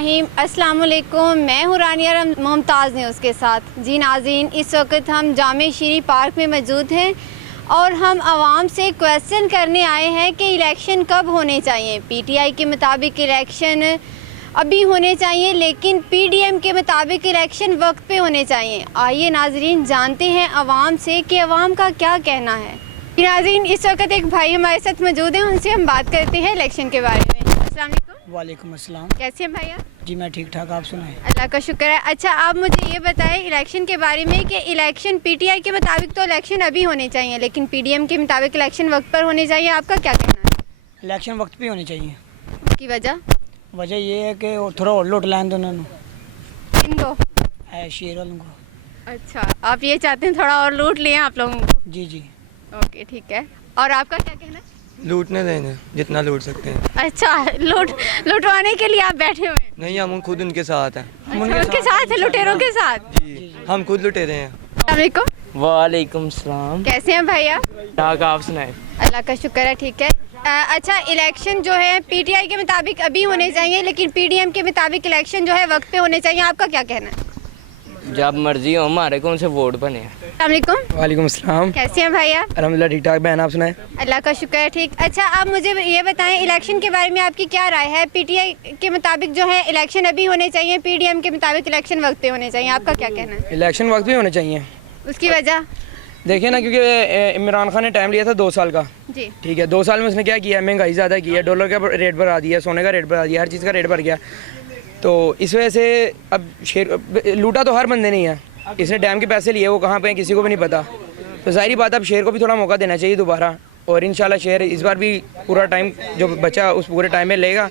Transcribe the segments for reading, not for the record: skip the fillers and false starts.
बिस्मिल्लाहिर्रहमानिर्रहीम। अस्सलाम वालेकुम। मैं हूँ रानिया मुमताज़ न्यूज़ के साथ। जी नाज़रीन, इस वक्त हम जामे शीरी पार्क में मौजूद हैं और हम आवाम से क्वेश्चन करने आए हैं कि इलेक्शन कब होने चाहिए। पीटीआई के मुताबिक इलेक्शन अभी होने चाहिए, लेकिन पीडीएम के मुताबिक इलेक्शन वक्त पे होने चाहिए। आइए नाज़रीन जानते हैं आवाम से कि आवाम का क्या कहना है। नाज़रीन, इस वक्त एक भाई हमारे साथ मौजूद हैं, उनसे हम बात करते हैं इलेक्शन के बारे में। अस्सलाम वालेकुम। वालेकुम अस्सलाम। कैसे हैं भाई आप? जी मैं ठीक ठाक, आप सुनाएं। अल्लाह का शुक्र है। अच्छा, आप मुझे ये बताएं इलेक्शन के बारे में कि इलेक्शन पीटीआई के मुताबिक तो इलेक्शन अभी होने चाहिए, लेकिन पीडीएम के मुताबिक इलेक्शन वक्त पर होने चाहिए। आपका क्या कहना है? इलेक्शन वक्त पे होने चाहिए। उसकी वजह ये है कि थोड़ा और लुट लाइन दो उन्होंने इनको। शेर वालों को। अच्छा, आप ये चाहते हैं थोड़ा और लूट लें आप लोगों को? जी जी। ओके, ठीक है। और आपका क्या कहना है? लूटने देंगे जितना लूट सकते हैं। अच्छा, लुटवाने के लिए आप बैठे हुए हैं? नहीं, हम खुद उनके साथ हैं। उनके साथ है, लुटेरों के साथ? जी, हम खुद लुटेरे हैं। अस्सलाम वालेकुम। वालेकुम सलाम। कैसे हैं भाई आप? ठाक, आप सुनाए। अल्लाह का शुक्र है, ठीक है। अच्छा, इलेक्शन जो है पीटीआई के मुताबिक अभी होने चाहिए, लेकिन पीडीएम के मुताबिक इलेक्शन जो है वक्त पे होने चाहिए। आपका क्या कहना है? जब मर्जी हो, हमारे कौन से वोट बने। अस्सलाम वालेकुम। वालेकुम अस्सलाम। कैसे हैं भाई आप? अल्हम्दुलिल्लाह ठीक ठाक। बहन आप सुनाएं। अल्लाह का शुक्र है, ठीक। अच्छा, आप मुझे ये बताएं इलेक्शन के बारे में आपकी क्या राय है? पीटीआई के मुताबिक जो है इलेक्शन अभी होने चाहिए, पीडीएम के मुताबिक इलेक्शन वक्त पे होने चाहिए। आपका क्या कहना है? इलेक्शन वक्त पे होने चाहिए। उसकी वजह? देखिए ना, क्योंकि इमरान खान ने टाइम लिया था 2 साल का। जी ठीक है, 2 साल में उसने क्या किया? महंगाई ज़्यादा की है, डॉलर का रेट बढ़ा दिया, सोने का रेट बढ़ा दिया, हर चीज़ का रेट बढ़ गया। तो इस वजह से अब शेर लूटा तो हर बंदे नहीं है। इसने डैम के पैसे लिए, वो कहाँ पे हैं किसी को भी नहीं पता। तो ज़ाहिर बात अब शेर को भी थोड़ा मौका देना चाहिए दोबारा, और इंशाल्लाह शेर इस बार भी पूरा टाइम जो बचा उस पूरे टाइम में लेगा।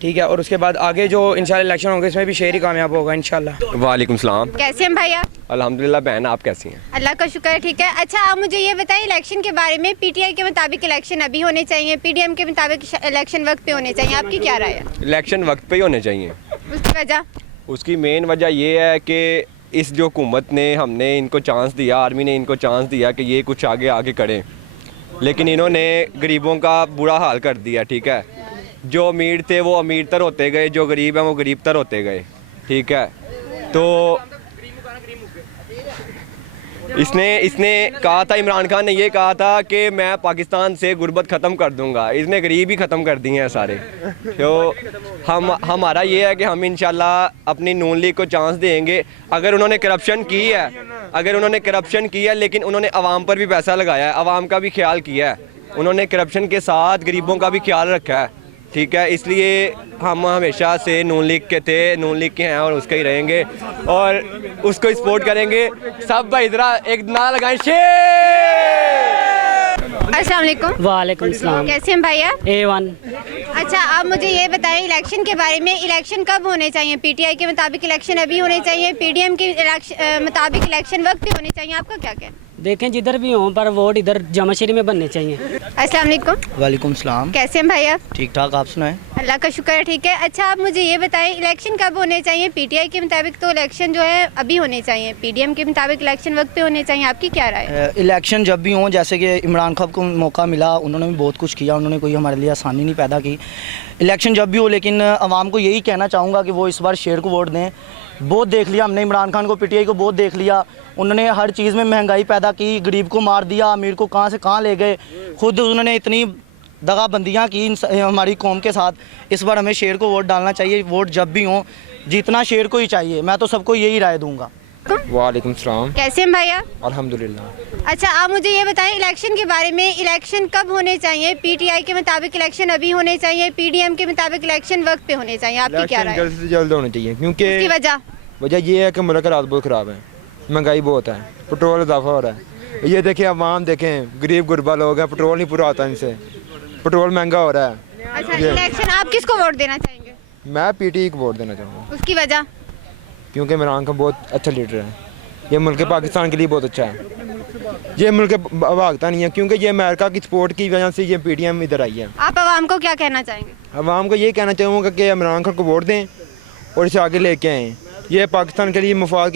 ठीक है, और उसके बाद आगे जो इंशाल्लाह इलेक्शन होंगे इसमें भी शेर ही कामयाब होगा इंशाल्लाह। वालेकुम सलाम। कैसे हैं भाई आप? अल्हम्दुलिल्लाह बहन, आप कैसी हैं? अल्लाह का शुक्र है, ठीक है। अच्छा, आप मुझे ये बताएं इलेक्शन के बारे में। पीटीआई के मुताबिक इलेक्शन अभी होने चाहिए, पीडीएम के मुताबिक इलेक्शन वक्त पे होने चाहिए। आपकी क्या राय है? इलेक्शन वक्त पे ही होने चाहिए। उसकी वजह? उसकी मेन वजह ये है कि इस जो हुकूमत ने, हमने इनको चांस दिया, आर्मी ने इनको चांस दिया कि ये कुछ आगे आगे करें, लेकिन इन्होंने गरीबों का बुरा हाल कर दिया। ठीक है, जो अमीर थे वो अमीर तर होते गए, जो गरीब हैं वो गरीब तर होते गए। ठीक है, तो इसने कहा था, इमरान खान ने ये कहा था कि मैं पाकिस्तान से गुर्बत ख़त्म कर दूंगा। इसने गरीब ही ख़त्म कर दिए हैं सारे। तो हमारा ये है कि हम इंशाल्लाह अपनी नून लीग को चांस देंगे। अगर उन्होंने करप्शन की है, लेकिन उन्होंने आवाम पर भी पैसा लगाया है, आवाम का भी ख्याल किया है, उन्होंने करप्शन के साथ गरीबों का भी ख्याल रखा है। ठीक है, इसलिए हम हमेशा से नून लीग के थे, नून लीग के हैं और उसके ही रहेंगे और उसको सपोर्ट करेंगे। सब भाई इधर एक नारा लगाएं, अस्सलाम वालेकुम। वालेकुम सलाम। कैसे हैं भाई आप? A1। अच्छा, आप मुझे ये बताएं इलेक्शन के बारे में। इलेक्शन कब होने चाहिए? पीटीआई के मुताबिक इलेक्शन अभी होने चाहिए, पीडीएम के मुताबिक इलेक्शन वक्त पे होने चाहिए। आपका क्या कहना? देखें जिधर भी हों, पर वोट इधर जमाशरी में बनने चाहिए। अस्सलाम वालेकुम। वालेकुम सलाम। कैसे हैं भाई आप? ठीक ठाक, आप सुनाएं। अल्लाह का शुक्र है, ठीक है। अच्छा, आप मुझे ये बताएं इलेक्शन कब होने चाहिए? पीटीआई के मुताबिक तो इलेक्शन जो है अभी होने चाहिए, पीडीएम के मुताबिक इलेक्शन वक्त पे होने चाहिए। आपकी क्या राय है? इलेक्शन जब भी हों, जैसे कि इमरान खान को मौका मिला, उन्होंने भी बहुत कुछ किया, उन्होंने कोई हमारे लिए आसानी नहीं पैदा की। इलेक्शन जब भी हो, लेकिन आवाम को यही कहना चाहूँगा कि वो इस बार शेर को वोट दें। बहुत देख लिया हमने इमरान खान को, पीटीआई को बहुत देख लिया। उन्होंने हर चीज़ में महंगाई पैदा की, गरीब को मार दिया, अमीर को कहाँ से कहाँ ले गए। खुद उन्होंने इतनी दगाबंदियाँ की हमारी कौम के साथ। इस बार हमें शेर को वोट डालना चाहिए। वोट जब भी हो, जीतना शेर को ही चाहिए। मैं तो सबको यही राय दूंगा। वालेकुम सलाम। कैसे हैं भाई आप? अल्हम्दुलिल्लाह। अच्छा, आप मुझे ये बताएं इलेक्शन के बारे में। इलेक्शन कब होने चाहिए? पीटीआई के मुताबिक इलेक्शन अभी होने चाहिए, पीडीएम के मुताबिक इलेक्शन वक्त पे होने चाहिए। आपकी क्या राय है? जल्द से जल्द होने चाहिए, क्योंकि वजह ये है कि मुल्क का हालात बहुत ख़राब है, महंगाई बहुत है, पेट्रोल इजाफा हो रहा है। ये देखें, आवाम देखें, गरीब गुरबा लोग हैं, पेट्रोल नहीं पूरा होता इनसे, पेट्रोल महंगा हो रहा है। अच्छा, इलेक्शन आप किसको वोट देना चाहेंगे? मैं पीटीआई को वोट देना चाहूँगा, उसकी वजह? क्योंकि इमरान खान बहुत अच्छा लीडर है। ये मुल्क पाकिस्तान के लिए बहुत अच्छा है। ये मुल्क भागता नहीं है, क्योंकि ये अमेरिका की सपोर्ट की वजह से ये पीटीएम इधर आई है। आप आवाम को क्या कहना चाहेंगे? आवाम को ये कहना चाहूँगा कि इमरान खान को वोट दें और इसे आगे लेके आएँ। ये पाकिस्तान के लिए मुफाद